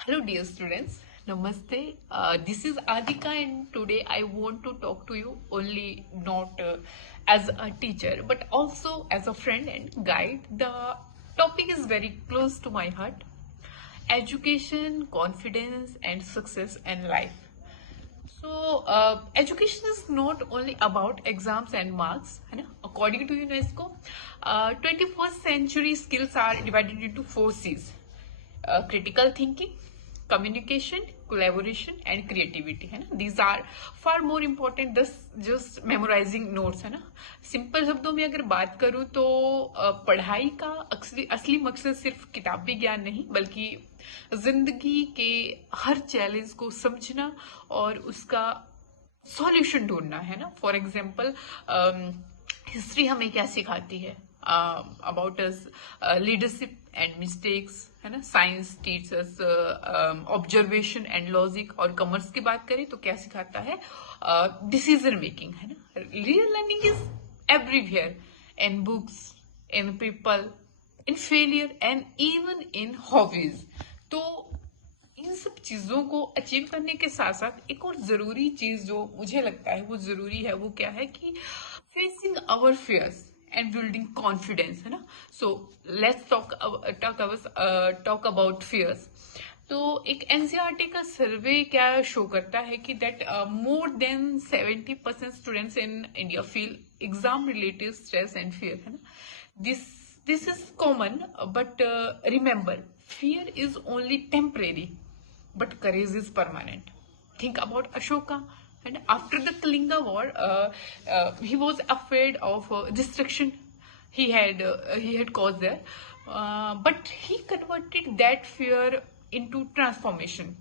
Hello, dear students. Namaste. This is Adika, and today I want to talk to you only not as a teacher but also as a friend and guide. The topic is very close to my heart: education, confidence, and success in life. Education is not only about exams and marks, है ना? According to UNESCO, 21st century skills are divided into four C's: critical thinking, communication, collaboration, and creativity, है ना? These are far more important than just memorizing notes, है ना? Simple शब्दों में अगर बात करूँ तो पढ़ाई का असली मकसद सिर्फ किताबी ज्ञान नहीं बल्कि जिंदगी के हर चैलेंज को समझना और उसका सॉल्यूशन ढूंढना है ना. फॉर एग्जाम्पल हिस्ट्री हमें क्या सिखाती है about us leadership and mistakes, है ना. Science teachers observation and logic, और कॉमर्स की बात करें तो क्या सिखाता है? डिसीजन मेकिंग, है ना. Real learning is everywhere, in books, in people, in failure and even in hobbies. तो इन सब चीजों को अचीव करने के साथ साथ एक और जरूरी चीज जो मुझे लगता है वो जरूरी है, वो क्या है कि facing our fears and building confidence, है ना. So let's talk about fears. तो एक एनसीईआरटी का सर्वे क्या शो करता है कि that more than 70% students in India feel exam related stress and fear, है ना. This is common, but remember, fear is only temporary, but courage is permanent. Think about Ashoka, and after the Kalinga War, he was afraid of destruction he had caused there, but he converted that fear into transformation,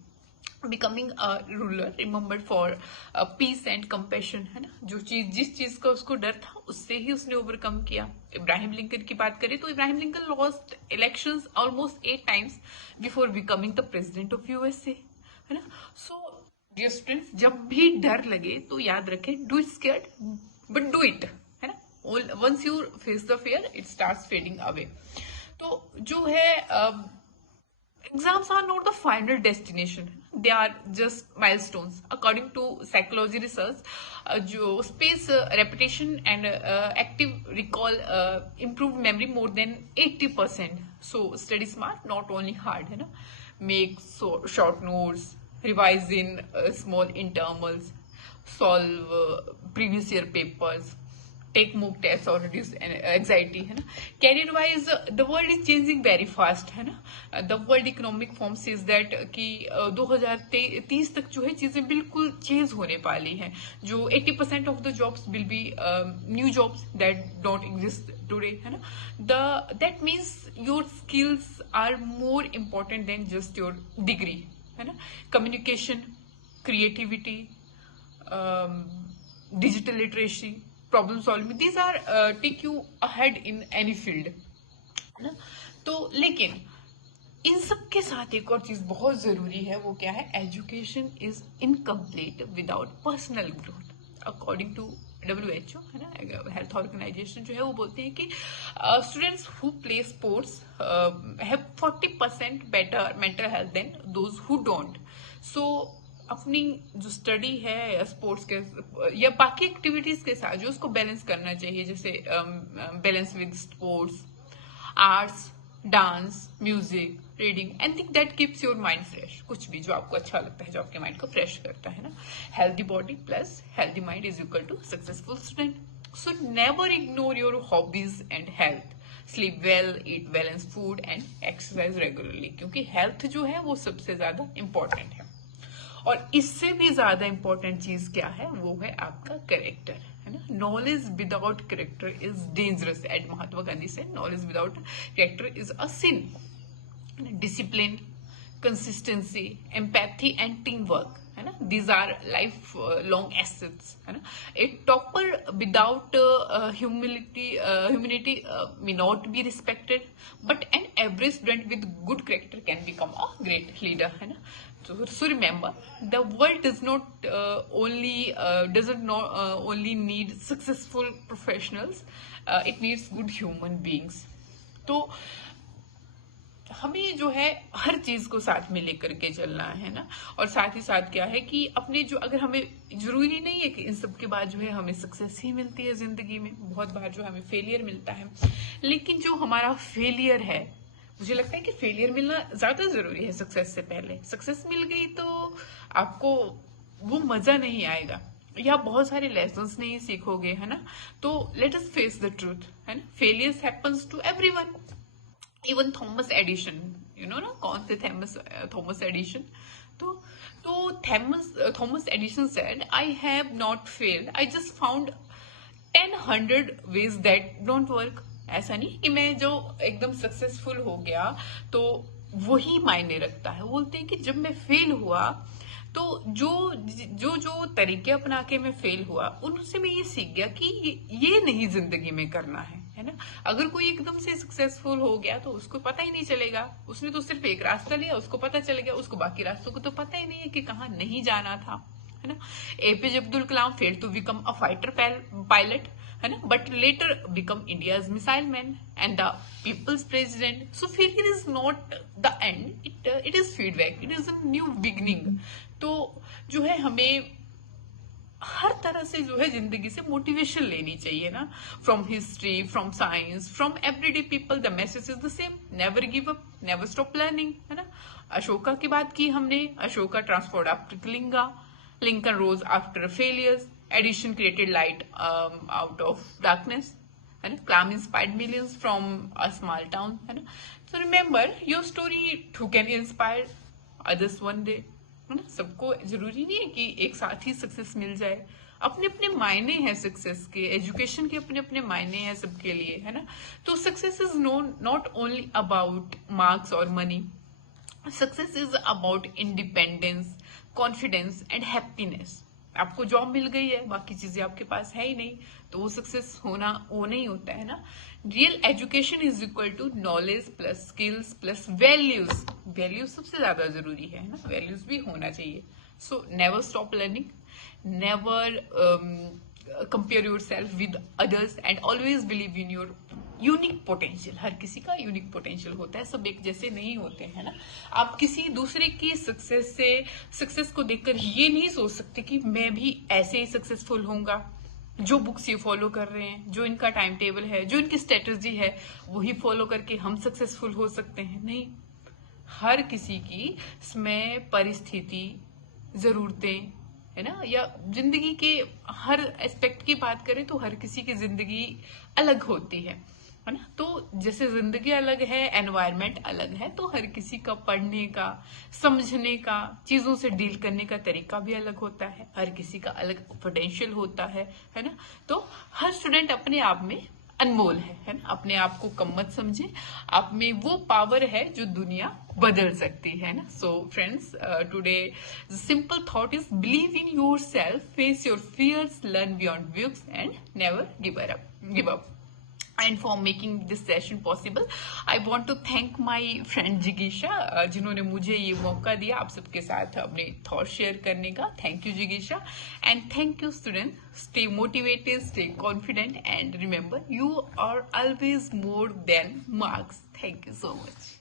becoming ruler remembered for piece and compassion, है ना. जिस चीज का उसको डर था उससे ही उसने ओवरकम किया. इब्राहिम लिंकन की बात करें तो Ibrahim Lincoln lost elections almost 8 times before becoming the president of USA, है ना. सो डियर स्टूडेंट्स, जब भी डर लगे तो याद रखें, do it scared but do it, है ना. Once you face the fear it starts fading away. तो जो है exams are not the final destination, they are just milestones. According to psychology research, जो space repetition and active recall improve memory more than 80%. So study smart, not only hard, है ना. Make short notes, revise in small intervals, solve previous year papers, take mock test और reduce anxiety, है ना. Career wise the world is changing very fast, है ना. The world economic forum says that कि 2030 तक जो है चीजें बिल्कुल चेंज होने वाली हैं. जो 80% of the jobs will be new jobs that don't exist today, है ना. That means your skills are more important than just your degree, है ना. Communication, creativity, digital literacy, problem solving, these are take you ahead in any field, है ना. तो लेकिन इन सब के साथ एक और चीज बहुत जरूरी है, वो क्या है? Education is incomplete without personal growth. According to WHO, है ना, हेल्थ ऑर्गेनाइजेशन जो है वो बोलते हैं कि students who play sports have 40% better mental health than those who don't. So अपनी जो स्टडी है या स्पोर्ट्स के या बाकी एक्टिविटीज के साथ जो उसको बैलेंस करना चाहिए, जैसे balance with sports, arts, dance, music, reading, anything that keeps your mind fresh. कुछ भी जो आपको अच्छा लगता है, जो आपके माइंड को फ्रेश करता है ना. Healthy body plus healthy mind is equal to successful student. So never ignore your hobbies and health. Sleep well, eat balance food and exercise regularly, क्योंकि हेल्थ जो है वो सबसे ज्यादा इंपॉर्टेंट है. और इससे भी ज्यादा इंपॉर्टेंट चीज क्या है? वो है आपका करेक्टर, है ना. Knowledge without character is dangerous. At Mahatma Gandhi से knowledge without character is a sin. Discipline, consistency, empathy and team work, है ना. These are life long assets, है ना. A topper without humility may not be respected, but an average student with good character can become a great leader, है ना. So remember, the world doesn't only need successful professionals, it needs good human beings. तो हमें जो है हर चीज को साथ में लेकर के चलना है ना। और साथ ही साथ क्या है कि अपने जो, अगर हमें जरूरी नहीं है कि इन सब के बाद जो है हमें सक्सेस ही मिलती है जिंदगी में, बहुत बार जो हमें फेलियर मिलता है। लेकिन जो हमारा फेलियर है, मुझे लगता है कि फेलियर मिलना ज्यादा जरूरी है सक्सेस से पहले। सक्सेस मिल गई तो आपको वो मजा नहीं आएगा, या बहुत सारे लेसन्स नहीं सीखोगे, है ना। तो let us face the truth, है ना। Failures happens to everyone, even Thomas Edison, you know ना, कौन से थॉमस एडिशन। तो Thomas Edison said, I have not failed, I just found 10 100 ways that don't work। ऐसा नहीं कि मैं जो एकदम सक्सेसफुल हो गया तो वही मायने रखता है। बोलते हैं कि जब मैं फेल हुआ तो जो जो जो तरीके अपना के मैं फेल हुआ, उनसे मैं ये सीख गया कि ये नहीं जिंदगी में करना है ना। अगर कोई एकदम से सक्सेसफुल हो गया तो उसको पता ही नहीं चलेगा, उसने तो सिर्फ एक रास्ता लिया, उसको पता चल गया, उसको बाकी रास्तों को तो पता ही नहीं है कि कहाँ नहीं जाना था, है ना। APJ Abdul Kalam failed to become a fighter pilot, है ना, but later become India's missile man and the people's president. So failure is not the end, it is feedback, it is a new beginning. तो जो है हमें हर तरह से जो है जिंदगी से मोटिवेशन लेनी चाहिए ना, from history, from science, from everyday people. The message is the same, never give up, never stop learning, है ना। अशोका की बात की हमने, Ashoka transformed after Kalinga, Lincoln rose after failures, Edison created light out of darkness, है ना। Kalam inspired millions from a small town, है ना। So remember your story too can inspire others one day, है ना। सबको जरूरी नहीं है कि एक साथ ही सक्सेस मिल जाए, अपने अपने मायने हैं सक्सेस के, एजुकेशन के अपने अपने मायने हैं सबके लिए, है ना। तो success is not only about marks और money, success is about independence, confidence and happiness. आपको जॉब मिल गई है, बाकी चीजें आपके पास है ही नहीं, तो वो सक्सेस होना वो नहीं होता है ना। Real education is equal to knowledge plus skills plus values. Values सबसे ज्यादा जरूरी है ना, वैल्यूज भी होना चाहिए। So never stop learning, never compare yourself with others and always believe in your unique potential. हर किसी का यूनिक पोटेंशियल होता है, सब एक जैसे नहीं होते हैं ना। आप किसी दूसरे की सक्सेस को देखकर ये नहीं सोच सकते कि मैं भी ऐसे ही सक्सेसफुल होऊंगा, जो बुक्स ये फॉलो कर रहे हैं, जो इनका टाइम टेबल है, जो इनकी स्ट्रेटजी है, वही फॉलो करके हम सक्सेसफुल हो सकते हैं। नहीं, हर किसी की इसमें परिस्थिति, जरूरतें, है ना, या जिंदगी के हर एस्पेक्ट की बात करें तो हर किसी की जिंदगी अलग होती है ना। तो जैसे जिंदगी अलग है, एनवायरनमेंट अलग है, तो हर किसी का पढ़ने का, समझने का, चीजों से डील करने का तरीका भी अलग होता है, हर किसी का अलग पोटेंशियल होता है ना। तो हर स्टूडेंट अपने आप में अनमोल है ना। अपने आप को कम मत समझे, आप में वो पावर है जो दुनिया बदल सकती है ना। So friends, today simple thought is believe in your self, face your fears, learn beyond books and never give up. And for making this session possible, I want to thank my friend जिगीशा, जिन्होंने मुझे ये मौका दिया आप सबके साथ अपने thought share करने का। थैंक यू जिगीशा, and thank you student. Stay motivated, stay confident, and remember you are always more than marks. Thank you so much.